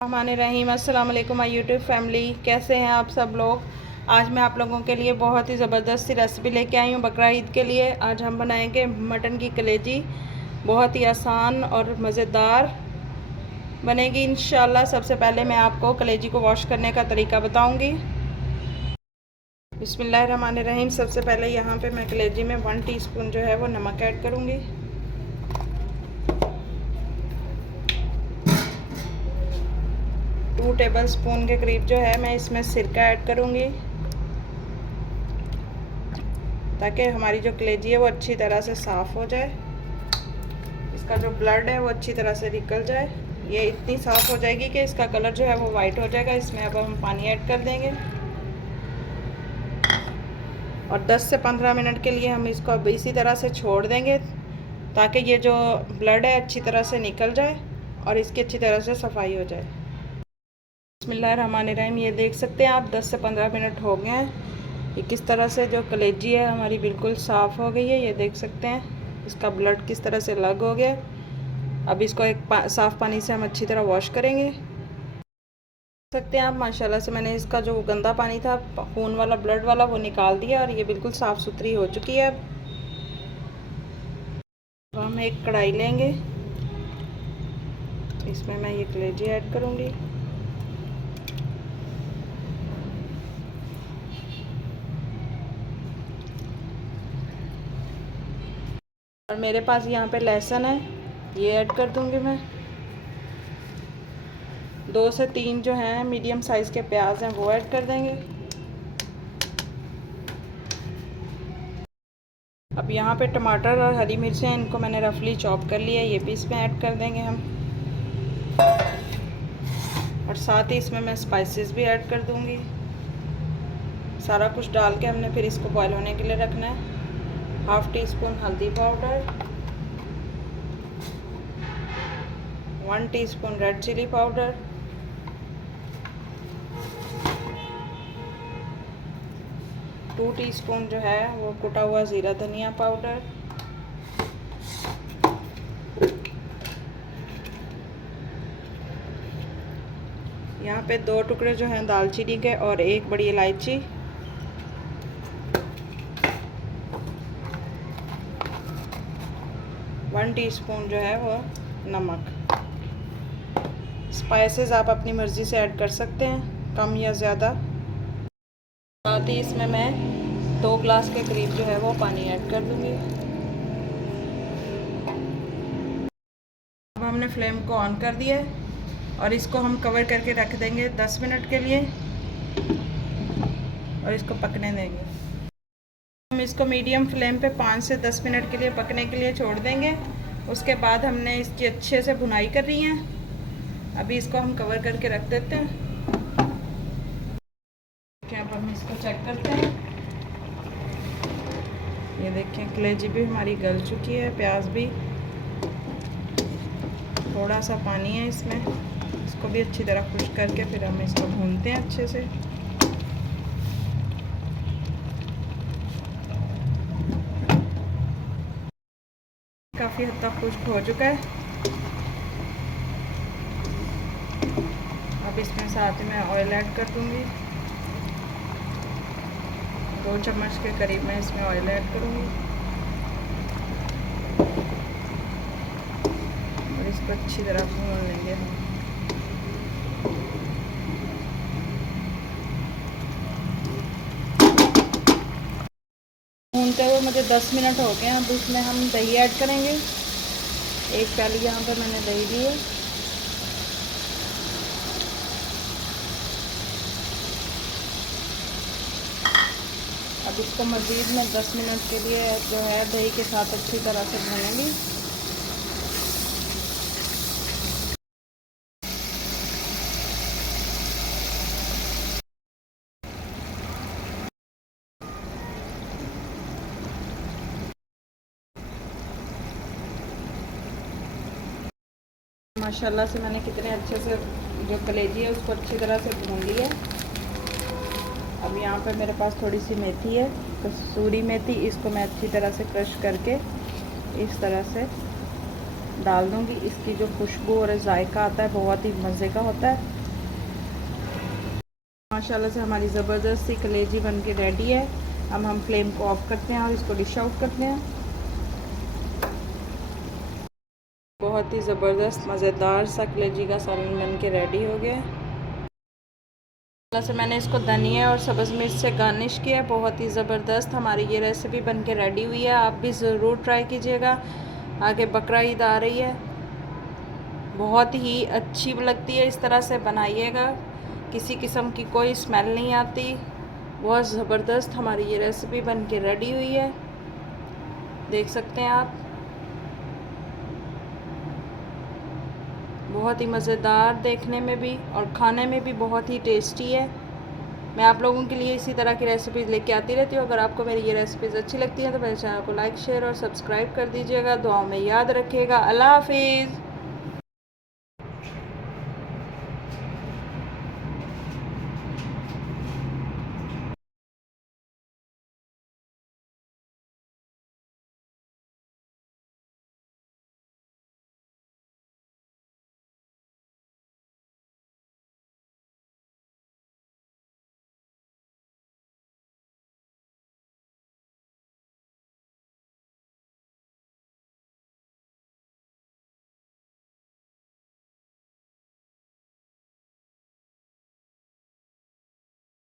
रहीम अस्सलाम वालेकुम my YouTube family, कैसे हैं आप सब लोग। आज मैं आप लोगों के लिए बहुत ही ज़बरदस्त सी रेसिपी लेके आई हूँ बकरा ईद के लिए। आज हम बनाएंगे मटन की कलेजी। बहुत ही आसान और मज़ेदार बनेगी इंशाल्लाह। सबसे पहले मैं आपको कलेजी को वॉश करने का तरीका बताऊँगी। बिस्मिल्लाहिर्रहमानिर्रहीम। सबसे पहले यहाँ पर मैं कलेजी में 1 टीस्पून जो है वो नमक ऐड करूँगी। 2 टेबलस्पून के करीब जो है मैं इसमें सिरका ऐड करूँगी, ताकि हमारी जो कलेजी है वो अच्छी तरह से साफ़ हो जाए, इसका जो ब्लड है वो अच्छी तरह से निकल जाए। ये इतनी साफ़ हो जाएगी कि इसका कलर जो है वो वाइट हो जाएगा। इसमें अब हम पानी ऐड कर देंगे और 10 से 15 मिनट के लिए हम इसको अब इसी तरह से छोड़ देंगे, ताकि ये जो ब्लड है अच्छी तरह से निकल जाए और इसकी अच्छी तरह से सफाई हो जाए। बिस्मिल्लाहिर्रहमानिर्रहीम। ये देख सकते हैं आप 10 से 15 मिनट हो गए हैं। ये किस तरह से जो कलेजी है हमारी बिल्कुल साफ़ हो गई है। ये देख सकते हैं इसका ब्लड किस तरह से अलग हो गया। अब इसको एक साफ़ पानी से हम अच्छी तरह वॉश करेंगे। देख सकते हैं आप माशाल्लाह से मैंने इसका जो गंदा पानी था, खून वाला, ब्लड वाला, वो निकाल दिया और ये बिल्कुल साफ़ सुथरी हो चुकी है। अब हम एक कढ़ाई लेंगे, इसमें मैं ये कलेजी ऐड करूँगी। और मेरे पास यहाँ पे लहसुन है, ये ऐड कर दूँगी मैं। 2 से 3 जो हैं मीडियम साइज़ के प्याज हैं वो ऐड कर देंगे। अब यहाँ पे टमाटर और हरी मिर्चें, इनको मैंने रफली चॉप कर लिया है, ये भी इसमें ऐड कर देंगे हम। और साथ ही इसमें मैं स्पाइसेस भी ऐड कर दूँगी। सारा कुछ डाल के हमने फिर इसको बॉयल होने के लिए रखना है। 1/2 टीस्पून हल्दी powder, 1 teaspoon red chilli powder, 2 teaspoon जो है वो कुटा हुआ ज़ीरा धनिया पाउडर, यहाँ पे 2 टुकड़े जो हैं दालचीनी के और 1 बड़ी इलायची, 1 टीस्पून जो है वो नमक। स्पाइसेस आप अपनी मर्ज़ी से ऐड कर सकते हैं, कम या ज़्यादा। साथ ही इसमें मैं 2 ग्लास के करीब जो है वो पानी ऐड कर दूँगी। अब हमने फ्लेम को ऑन कर दिया है और इसको हम कवर करके रख देंगे 10 मिनट के लिए और इसको पकने देंगे। हम इसको मीडियम फ्लेम पे 5 से 10 मिनट के लिए पकने के लिए छोड़ देंगे। उसके बाद हमने इसकी अच्छे से भुनाई करनी है। अभी इसको हम कवर करके रख देते हैं। अब हम इसको चेक करते हैं। ये देखिए कलेजी भी हमारी गल चुकी है, प्याज भी। थोड़ा सा पानी है इसमें, इसको भी अच्छी तरह खुश्क करके फिर हम इसको भूनते हैं अच्छे से। काफ़ी हद तक खुश्क हो चुका है। अब इसमें साथ में ऑयल ऐड कर दूंगी। 2 चम्मच के करीब मैं इसमें ऑयल ऐड करूंगी और इसको अच्छी तरह भून लेंगे हम। भूनते हुए मुझे 10 मिनट हो गए। अब इसमें हम दही ऐड करेंगे। 1 प्याली यहाँ पर मैंने दही ली है। अब इसको मज़ीद में 10 मिनट के लिए जो है दही के साथ अच्छी तरह से भूनेंगे। माशाल्लाह से मैंने कितने अच्छे से जो कलेजी है उसको अच्छी तरह से भून लिया। अब यहाँ पे मेरे पास थोड़ी सी मेथी है, कसूरी मेथी। इसको मैं अच्छी तरह से क्रश करके इस तरह से डाल दूँगी। इसकी जो खुशबू और जायका आता है बहुत ही मज़े का होता है। माशाल्लाह से हमारी ज़बरदस्त सी कलेजी बन के रेडी है। अब हम फ्लेम को ऑफ़ करते हैं और इसको डिश आउट करते हैं। बहुत ही ज़बरदस्त मज़ेदार सा कलेजी का सालन बन के रेडी हो गया। से मैंने इसको धनिया और सब्ज़ मिर्च से गार्निश किया है। बहुत ही ज़बरदस्त हमारी ये रेसिपी बन के रेडी हुई है। आप भी ज़रूर ट्राई कीजिएगा। आगे बकरा ईद आ रही है, बहुत ही अच्छी लगती है। इस तरह से बनाइएगा, किसी किस्म की कोई स्मेल नहीं आती। बहुत ज़बरदस्त हमारी ये रेसिपी बन के रेडी हुई है, देख सकते हैं आप। बहुत ही मज़ेदार देखने में भी और खाने में भी बहुत ही टेस्टी है। मैं आप लोगों के लिए इसी तरह की रेसिपीज़ लेके आती रहती हूँ। अगर आपको मेरी ये रेसिपीज़ अच्छी लगती हैं तो मेरे चैनल को लाइक, शेयर और सब्सक्राइब कर दीजिएगा। दुआओं में याद रखिएगा। अल्लाह हाफिज़।